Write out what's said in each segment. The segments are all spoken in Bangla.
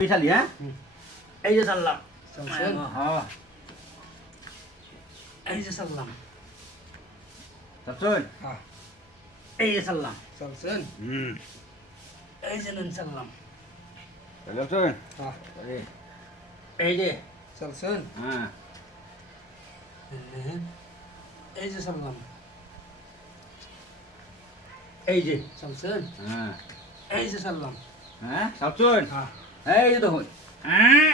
বিশালি হ্যাঁ? এই যে চলছেন হ্যাঁ এই যে চাললাম চালছুন হ্যাঁ। এই যে চাললাম চলছেন হুম। এই যে নেন চাললাম চালছুন হ্যাঁ। এই। যে। চলছেন হ্যাঁ। এই যে চাললাম এই যে। চলছেন হ্যাঁ। এই যে চাললাম হ্যাঁ চালছুন হ্যাঁ। এই যে দেখুন হ্যাঁ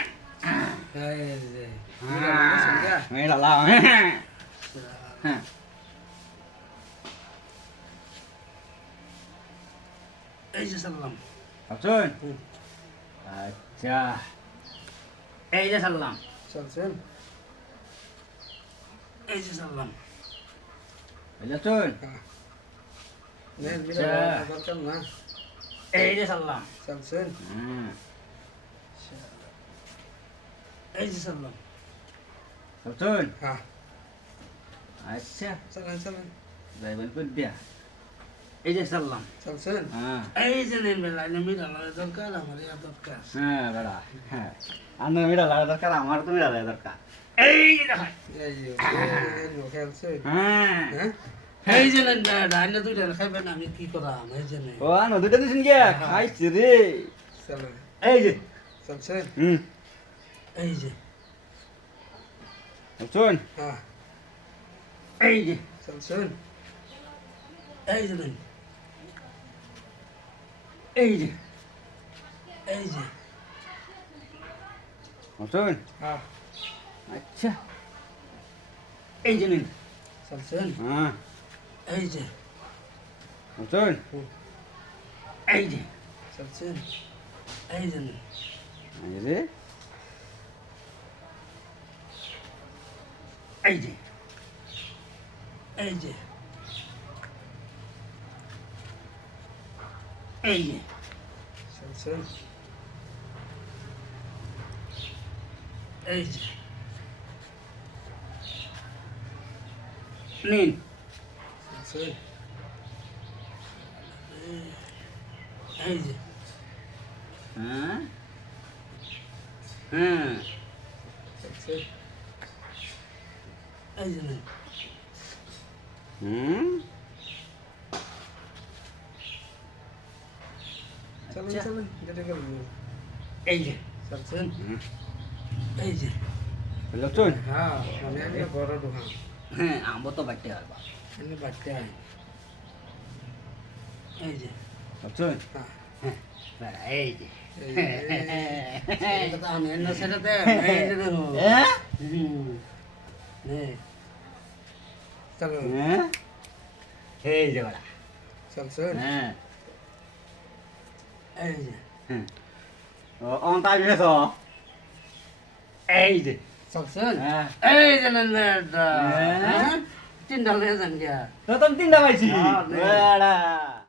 এই যে হ্যাঁ এই লালাম হ্যাঁ হ্যাঁ এই যে চাললাম চালছুন হুম। আচ্ছা এই যে চাললাম চলছেন এই যে চাললাম এই যে চুন হ্যাঁ নেন আচ্ছা। দরকার না এই যে চাললাম চলছেন হুম এই যে হ্যাঁ। আচ্ছা। চালেন চালেন যাইবেন কোন দিয়া? এই যে চাললাম চলছেন হ্যাঁ। এই যে নেন বেলা এনে মিরা লাগা দরকার আমার ইয়া দরকার। হ্যাঁ বেড়া হ্যাঁ। আপনার মিরা লাগা দরকার আমার তো মিরা লাগা দরকার। এই যে দেখেন এই যে এই হ্যাঁ। হ্যাঁ? এই যে নেন ডাইনে দুইটা খাইবেন আমি কি করাম? এই যে নেন। ও আনো দুটা দিছেন গিয়া খাইছি রে। এই যে। চলছেন হুম এই যে শুন হ্যাঁ এই যে চলছেন এই যে এই যে এই যে শুন হ্যাঁ আচ্ছা এই যে নিন চলছেন হ্যাঁ এই যে হুম। এই যে চলছেন এই যে এই রে এই যে। এই যে। এই যে। এই যে। নিন। এই যে। হ্যাঁ? হ্যাঁ। হুম? এই যে হুম। এই যে। শুন হ্যাঁ মানে আমি বড় ঢুকাম হ্যাঁ আমবো তো বাড়তে পারবা বাড়তে আয়। এই যে। শুন হ্যাঁ। এই যে তো হ্যাঁ চলো হ্যাঁ এই যে হ্যাঁ হ্যাঁ হ্যাঁ। হ্যাঁ তিনটা লেগে যান গিয়া নতুন তিনটা পাইছি হ্যাঁ, বেড়া